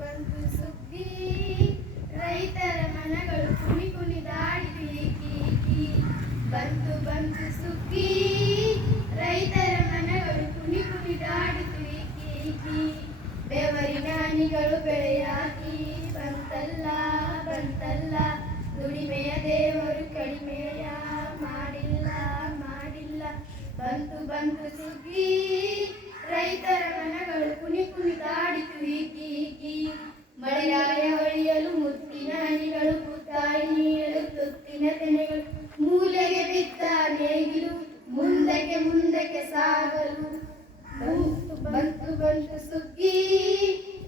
ಬಂತು ಸುಗ್ಗಿ ರೈತರ ಮನಗಳು ಕುಣಿ ಕುಣಿದಾಡಿತು ಏಕಿ ಏಕಿ. ಬಂತು ಬಂತು ಸುಗ್ಗಿ ರೈತರ ಮನಗಳು ಕುಣಿ ಕುಣಿದಾಡಿತು ಏಕಿ ಏಕಿ. ಬೆವರಿನ ಹನಿಗಳು ಬೆಳೆಯಾಗಿ ಬಂತಲ್ಲ ಬಂತಲ್ಲ, ದುಡಿಮೆಯ ದೇವರು ಕಡಿಮೆಯ ಮಾಡಿಲ್ಲ ಮಾಡಿಲ್ಲ. ಬಂತು ಬಂತು ಸುಗ್ಗಿ ರೈತರ ಮನಗಳು ಕುಣಿ ಕುಣಿದಾಡಿತು ಏಕಿ ಏಕಿ. ಮಳೆರಾಯ ಹೊಳೆಯಲು ಮುತ್ತಿನ ಹನಿಗಳು ಪುತ್ತಾಯಿ ನೀಡಲು ತುತ್ತಿನ ತೆನೆಗಳು, ಮೂಲೆಗೆ ಬಿದ್ದ ನೇಗಿಲು ಮುಂದಕ್ಕೆ ಮುಂದಕ್ಕೆ ಸಾಗಲು. ಬಂತು ಬಂತು ಸುಗ್ಗಿ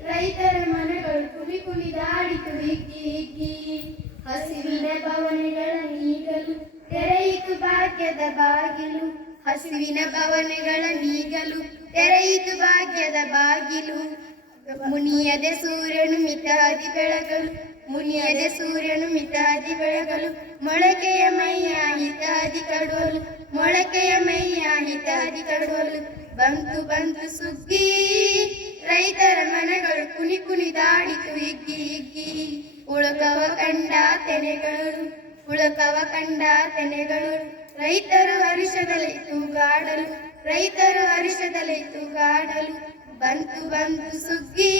ರೈತರ ಮನಗಳು ಕುಣಿ ಕುಣಿದಾಡಿತು ಏಕಿ ಏಕಿ. ಹಸಿವಿನ ಬವಣೆಗಳ ನೀಗಲು ತೆರೆಯಿತು ಭಾಗ್ಯದ ಬಾಗಿಲು, ಹಸಿವಿನ ಬವಣೆಗಳ ನೀಗಲು ತೆರೆಯಿತು ಭಾಗ್ಯದ ಬಾಗಿಲು. ಮುನಿಯದೆ ಸೂರ್ಯನು ಮಿತಾದಿ ಬೆಳಗಲು, ಮುನಿಯದೆ ಸೂರ್ಯನು ಮಿತಾದಿ ಬೆಳಗಲು, ಮೊಳಕೆಯ ಮೈಯ ಹಿತಾದಿ ಕಡುವಲು, ಮೊಳಕೆಯ ಮೈಯ ಹಿತಾದಿ ಕಡುವಲು. ಬಂತು ಬಂತು ಸುಗ್ಗಿ ರೈತರ ಮನಗಳು ಕುಣಿ ಕುಣಿದಾಡಿತು ಹಿಗ್ಗಿ ಹಿಗ್ಗಿ. ಉಳುಕವ ಕಂಡ ತೆನೆಗಳು, ಉಳುಕವ ಕಂಡ ತೆನೆಗಳು, ರೈತರು ಹರ್ಷದಲ್ಲಿ ತೂಗಾಡಲು, ರೈತರು ಹರ್ಷದಲ್ಲಿ ತೂಗಾಡಲು. ಬಂತು ಬಂತು ಸುಗ್ಗಿ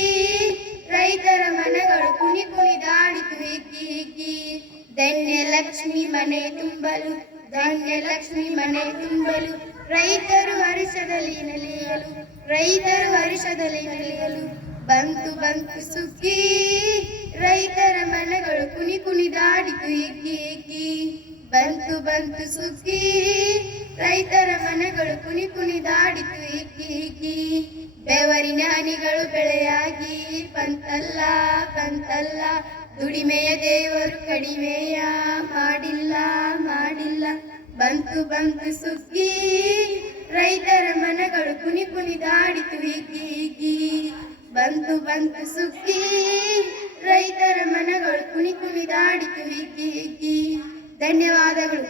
ರೈತರ ಮನಗಳು ಕುಣಿ ಕುಣಿದಾಡಿತು ಹಿಗ್ಗಿ ಹಿಗ್ಗಿ. ಧನ್ಯ ಲಕ್ಷ್ಮಿ ಮನೆ ತುಂಬಲು, ಧನ್ಯ ಲಕ್ಷ್ಮಿ ಮನೆ ತುಂಬಲು, ರೈತರು ಹರ್ಷದಲ್ಲಿ ನಲಿಯಲು, ರೈತರು ಹರ್ಷದಲ್ಲಿ ನಲಿಯಲು. ಬಂತು ಬಂತು ಸುಗ್ಗಿ ರೈತರ ಮನಗಳು ಕುಣಿ ಕುಣಿದಾಡಿತು ಹಿಗ್ಗಿ ಹಿಗ್ಗಿ. ಬಂತು ಬಂತು ಸುಗ್ಗಿ ರೈತರ ಮನಗಳು ಕುಣಿ ಕುಣಿದಾಡಿತು ಹಿಗ್ಗಿ ಹಿಗ್ಗಿ. ಬೆವರಿನ ಹನಿಗಳು ಬೆಳೆಯಾಗಿ ಬಂತಲ್ಲ ಬಂತಲ್ಲ, ದುಡಿಮೆಯ ದೇವರು ಕಡಿಮೆಯ ಮಾಡಿಲ್ಲ ಮಾಡಿಲ್ಲ. ಬಂತು ಬಂತು ಸುಗ್ಗಿ ರೈತರ ಮನಗಳು ಕುಣಿ ಕುಣಿದಾಡಿತು ಹಿಗ್ಗಿ ಹಿಗ್ಗಿ. ಬಂತು ಬಂತು ಸುಗ್ಗಿ ರೈತರ ಮನಗಳು ಕುಣಿ ಕುಣಿದಾಡಿತು ಹಿಗ್ಗಿ ಹಿಗ್ಗಿ. ಧನ್ಯವಾದಗಳು.